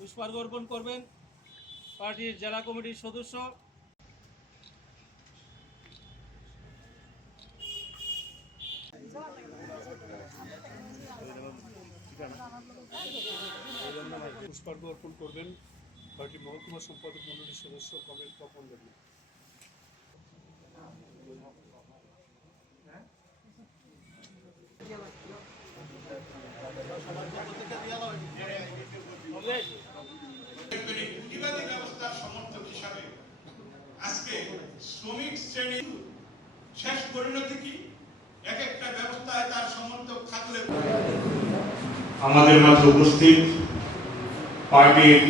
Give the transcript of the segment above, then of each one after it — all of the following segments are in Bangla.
পুষ্পার্ঘ অর্পণ করবেন পার্টির জেলা কমিটির সদস্য। পুষ্পার্ঘ অর্পণ করবেন পার্টির মহকুমা সম্পাদক মন্ডলীর সদস্য কমেল তপন দেবনাথ একজনই পুঁজিবাদী ব্যবস্থার সমর্থক হিসাবে আজকে শ্রেণির শেষ পরিণতি কি? এক একটা ব্যবস্থায় তার সমর্থক থাকলে আমাদের মাঝে উপস্থিত পার্টির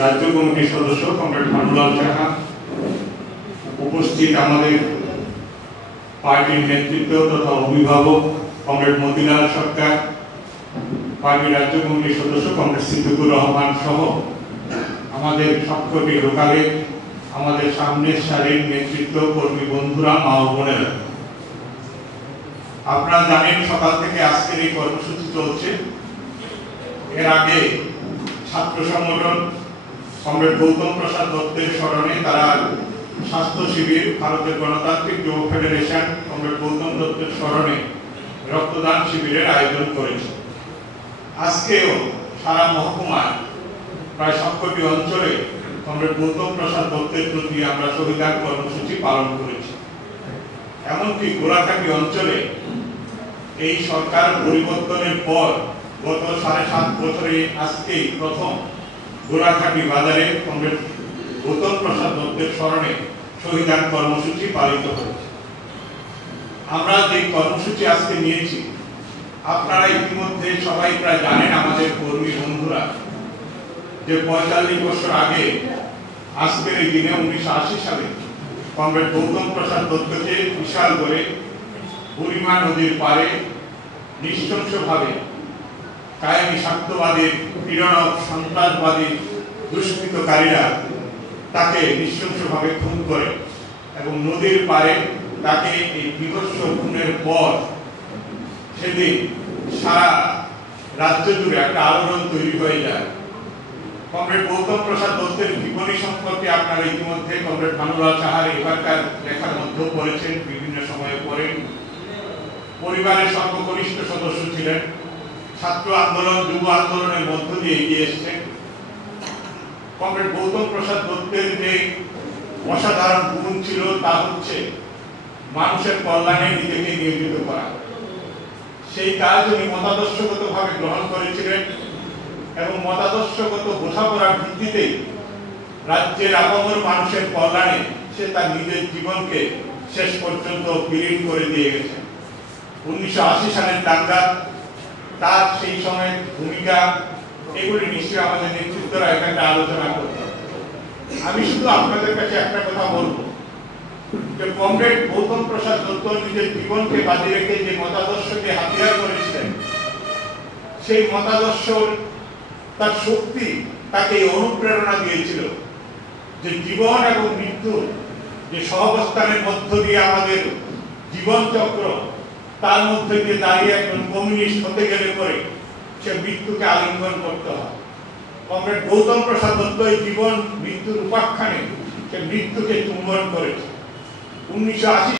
রাজ্য কমিটির সদস্য কমরেড ভানুলাল সাহা, উপস্থিত আমাদের পার্টির নেতৃত্ব তথা অভিভাবক কমরেড মতিলাল সরকার, পার্টির রাজ্য কমিটির সদস্য কমরেড সিদ্দিকুর রহমান সহ আমাদের সবকটি লোকালে আমাদের সামনের সারির নেতৃত্ব কর্মী বন্ধুরা, মা ও বোনেরা। আপনারা জানেন সকাল থেকে আজকের এই কর্মসূচি চলছে। এর আগে ছাত্র সংগঠন কমরেড গৌতম প্রসাদ দত্তের স্মরণে তারা স্বাস্থ্য শিবির, ভারতের গণতান্ত্রিক যুব ফেডারেশন, কমরেড গৌতম দত্তের স্মরণে রক্তদান শিবিরের আয়োজন করেছে। আজকেও সারা মহকুমায় প্রায় সবকটি অঞ্চলে কমরেড গৌতম প্রসাদ দত্তের প্রতি আমরা শহীদান কর্মসূচি পালন করেছি। এমনকি গোলাঘাটি অঞ্চলে এই সরকার পরিবর্তনের পর গত সাড়ে সাত বছরে আজকেই প্রথম গোলাঘাটি বাজারে কংগ্রেস গৌতম প্রসাদ দত্তের স্মরণে শহীদান কর্মসূচি পালিত হয়েছে। আমরা যে কর্মসূচি আজকে নিয়েছি, আপনারা ইতিমধ্যে সবাই প্রায় জানেন আমাদের কর্মী বন্ধুরা যে পঁয়তাল্লিশ বছর আগে আজকের এই দিনে উনিশশো আশি সালে কমরেড গৌতম প্রসাদ দত্তকে বিশাল করে বুড়িমা নদীর পারে নৃশংসভাবে কায়েমি স্বার্থবাদী পীড়নক, সন্ত্রাসবাদী, দুষ্কৃতকারীরা তাকে নৃশংসভাবে খুন করে এবং নদীর পারে তাকে এই বিভৎস খুনের পর সেদিন সারা রাজ্য জুড়ে একটা আলোড়ন তৈরি হয়ে যায়। কমরেড গৌতম প্রসাদ দত্তের জীবনী সম্পর্কে আপনারা ইতিমধ্যে কমরেড ভানুলাল সাহার এবারকার লেখার মধ্যেও পড়েছেন, বিভিন্ন সময়ে পড়েন পরিবারের সর্বকনিষ্ঠ সদস্য ছিলেন। ছাত্র আন্দোলন, যুব আন্দোলনের মধ্য দিয়ে এগিয়ে এসছেন। কমরেড গৌতম প্রসাদ দত্তের যে, অসাধারণ গুণ ছিল, তা হচ্ছে মানুষের কল্যাণে নিজেকে নিয়োজিত করা। সেই কাজ উনি মতাদর্শগত ভাবে গ্রহণ করেছিলেন। এবং মতাদর্শগত বোঝাপড়ার ভিত্তিতেই রাজ্যের আপামর মানুষের কল্যাণে সে তার নিজের জীবনকে শেষ পর্যন্ত বিলীন করে দিয়ে গেছে। উনিশশো আশি সালের দাঙ্গা তার সেই সময়ের ভূমিকা, এগুলি নিশ্চয়ই আমাদের নেতৃত্বরা এখানে আলোচনা করবে। আমি শুধু আপনাদের কাছে একটা কথা বলব যে কমরেড গৌতম প্রসাদ দত্ত নিজের জীবনকে বাজি রেখে যে মতাদর্শকে হাতিয়ার করেছিলেন, সেই মতাদর্শ তার শক্তি তাকে অনুপ্রেরণা দিয়েছিল যে জীবন এবং মৃত্যু, যে সহাবস্থানের মধ্য দিয়ে আমাদের জীবন চক্র, তার মধ্যে দিয়ে দাঁড়িয়ে একজন কমিউনিস্ট হতে গেলে পরে সে মৃত্যুকে আলিঙ্গন করতে হয়। কমরেড গৌতম প্রসাদ দত্ত এই জীবন, মৃত্যুর উপাখ্যানে সে মৃত্যুকে চুম্বন করেছে। উনিশশো আশি